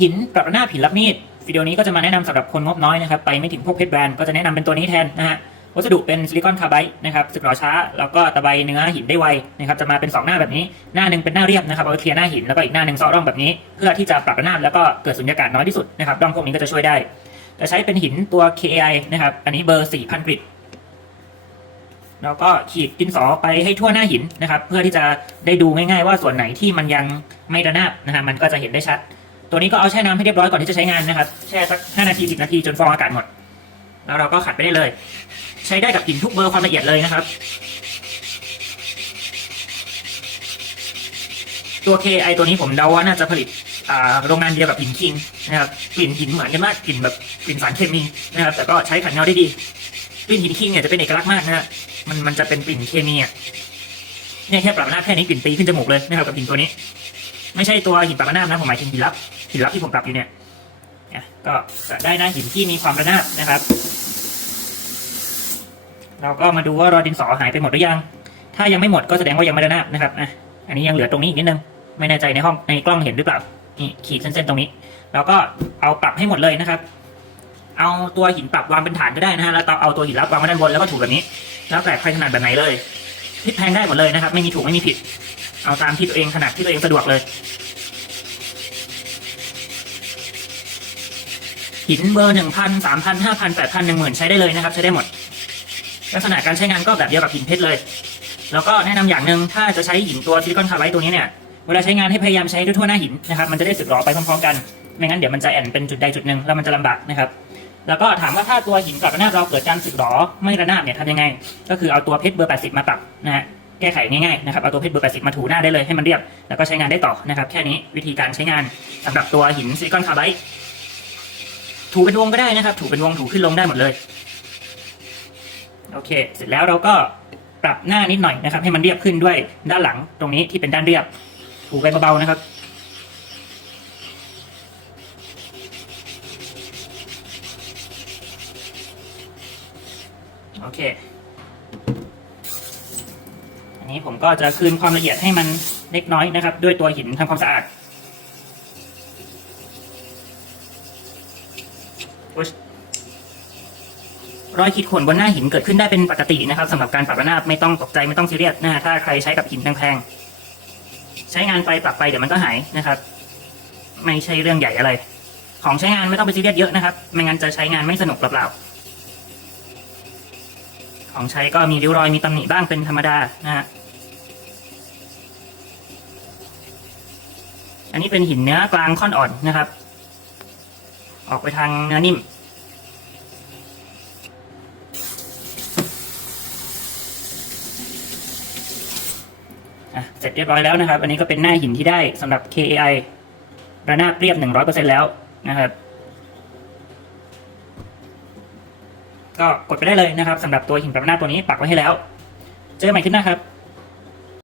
หินปรับระนาบหินรับมีดวิดีโอนี้ก็จะมาแนะนำสำหรับคนงบน้อยนะครับไปไม่ถึงพวกเพชรแบรนด์ก็จะแนะนำเป็นตัวนี้แทนนะฮะวัสดุเป็นซิลิคอนคาร์ไบด์นะครับสึกหรอช้า แล้วก็ตะไบเนื้อหินได้ไวนะครับจะมาเป็น 2 หน้าแบบนี้ หน้าหนึ่งเป็นหน้าเรียบนะครับเอาไว้เคลียร์หน้าหินแล้วก็อีกหน้าหนึ่งซาะร่องแบบนี้ เพื่อที่จะปรับระนาบแล้วก็เกิดสุญญากาศน้อยที่สุดนะครับร่องพวกนี้ก็จะช่วยได้จะใช้เป็นหินตัว KAI นะครับอันนี้เบอร์ 4,000 กริดแล้วก็ขีดดินสอไปให้ทั่วหน้าหินนะครับเพื่อที่จะได้ดูง่ายๆว่าส่วนไหนที่มันยังไม่ระนาบนะฮะมันก็จะเห็นได้ชัด ตัวนี้ก็เอาแช่น้ำให้เรียบร้อยก่อนที่จะใช้งานนะครับ แช่สัก 5 นาที 10 นาทีจนฟองอากาศหมด แล้วเราก็ขัดไปได้เลย ใช้ได้กับหินทุกเบอร์ความละเอียดเลยนะครับ ตัว KI ตัวนี้ผมเดาว่าน่าจะผลิตโรงงานเดียวกับหินคิงนะครับกลิ่นหินเหมือนกันมากกลิ่นแบบกลิ่นสารเคมีนะครับ แต่ก็ใช้ขัดเงาได้ดีกลิ่นหินคิงเนี่ยจะเป็นเอกลักษณ์มากนะฮะมันมันจะเป็นกลิ่นเคมีอะเนี่ยแค่ปรับหน้าแค่นี้กลิ่นตีขึ้นจมูกเลยนะครับกับหินตัวนี้ ไม่ใช่ตัวหินปรับระนานะผมหมายถึงหินลับ หินลับที่ผมปรับอยู่เนี่ยก็ได้หน้าหินที่มีความระนาบนะครับ เราก็มาดูว่ารอยดินสอหายไปหมดหรือยัง ถ้ายังไม่หมดก็แสดงว่ายังไม่ระนาบนะครับอะอันนี้ยังเหลือตรงนี้อีกนิดนึง ไม่แน่ใจในห้องในกล้องเห็นหรือเปล่า นี่ขีดเส้นๆตรงนี้แล้วก็เอาปรับให้หมดเลยนะครับ เอาตัวหินปรับวางเป็นฐานก็ได้นะฮะ แล้วเอาตัวหินลับวางไว้ด้านบนแล้วก็ถูแบบนี้ แล้วแต่ใครถนัดแบบไหนเลยพลิกแพงได้หมดเลยนะครับ ไม่มีถูกไม่มีผิด เอาตามที่ตัวเองถนัดที่ตัวเองสะดวกเลย หินเบอร์หนึ่งพันสามพันห้าพันแปดพันหนึ่งหมื่นใช้ได้เลยนะครับ ใช้ได้หมด ลักษณะการใช้งานก็แบบเดียวกับหินเพชรเลย แล้วก็แนะนำอย่างหนึ่งถ้าจะใช้หินตัวซิลิคอนคาร์ไบด์ตัวนี้เนี่ยเวลาใช้งานให้พยายามใช้ด้วยทั่วหน้าหินนะครับมันจะได้สึกหรอไปพร้อมๆกันไม่งั้นเดี๋ยวมันจะแอนเป็นจุดใดจุดหนึ่งแล้วมันจะลำบากนะครับแล้วก็ถามว่าถ้าตัวหินกลับระนาบเราเกิดการสึกหรอไม่ระนาบเนี่ยทำยังไง ก็คือเอาตัวเพชรเบอร์ 80 มาปรับนะฮะแก้ไขง่ายๆนะครับเอาตัวเพชรเบอร์ 80 มาถูหน้าได้เลยให้มันเรียบ แล้วก็ใช้งานได้ต่อนะครับแค่นี้วิธีการใช้งานสำหรับตัวหินซิลิคอนคาร์ไบด์ ถูเป็นวงก็ได้นะครับ ถูเป็นวงถูขึ้นลงได้หมดเลย โอเค เสร็จแล้วเราก็ปรับหน้านิดหน่อยนะครับ ให้มันเรียบขึ้นด้วยด้านหลังตรงนี้ที่เป็นด้านเรียบ ถูไปเบาๆนะครับโอเค อันนี้ผมก็จะคืนความละเอียดให้มันเล็กน้อยนะครับ ด้วยตัวหินทำความสะอาดอุ๊ย รอยขีดข่วนบนหน้าหินเกิดขึ้นได้เป็นปกตินะครับสำหรับการปรับระนาบไม่ต้องตกใจไม่ต้องซีเรียสนะถ้าใครใช้กับหินแพงๆใช้งานไปปรับไปเดี๋ยวมันก็หายนะครับ ไม่ใช่เรื่องใหญ่อะไร ของใช้งานไม่ต้องไปซีเรียสเยอะนะครับ ไม่งั้นจะใช้งานไม่สนุกเปล่าๆของใช้ก็มีริ้วรอยมีตำหนิบ้างเป็นธรรมดานะฮะอันนี้เป็นหินเนื้อกลางค่อนอ่อนนะครับ ออกไปทางเนื้อนิ่ม เสร็จเรียบร้อยแล้วนะครับ อันนี้ก็เป็นหน้าหินที่ได้สำหรับ KAI ระนาบเรียบ 100%แล้วนะครับ ก็กดไปได้เลยนะครับสำหรับตัวหินรับหน้าตัวนี้ปักไว้ให้แล้ว เจอใหม่ขึ้นหน้าครับ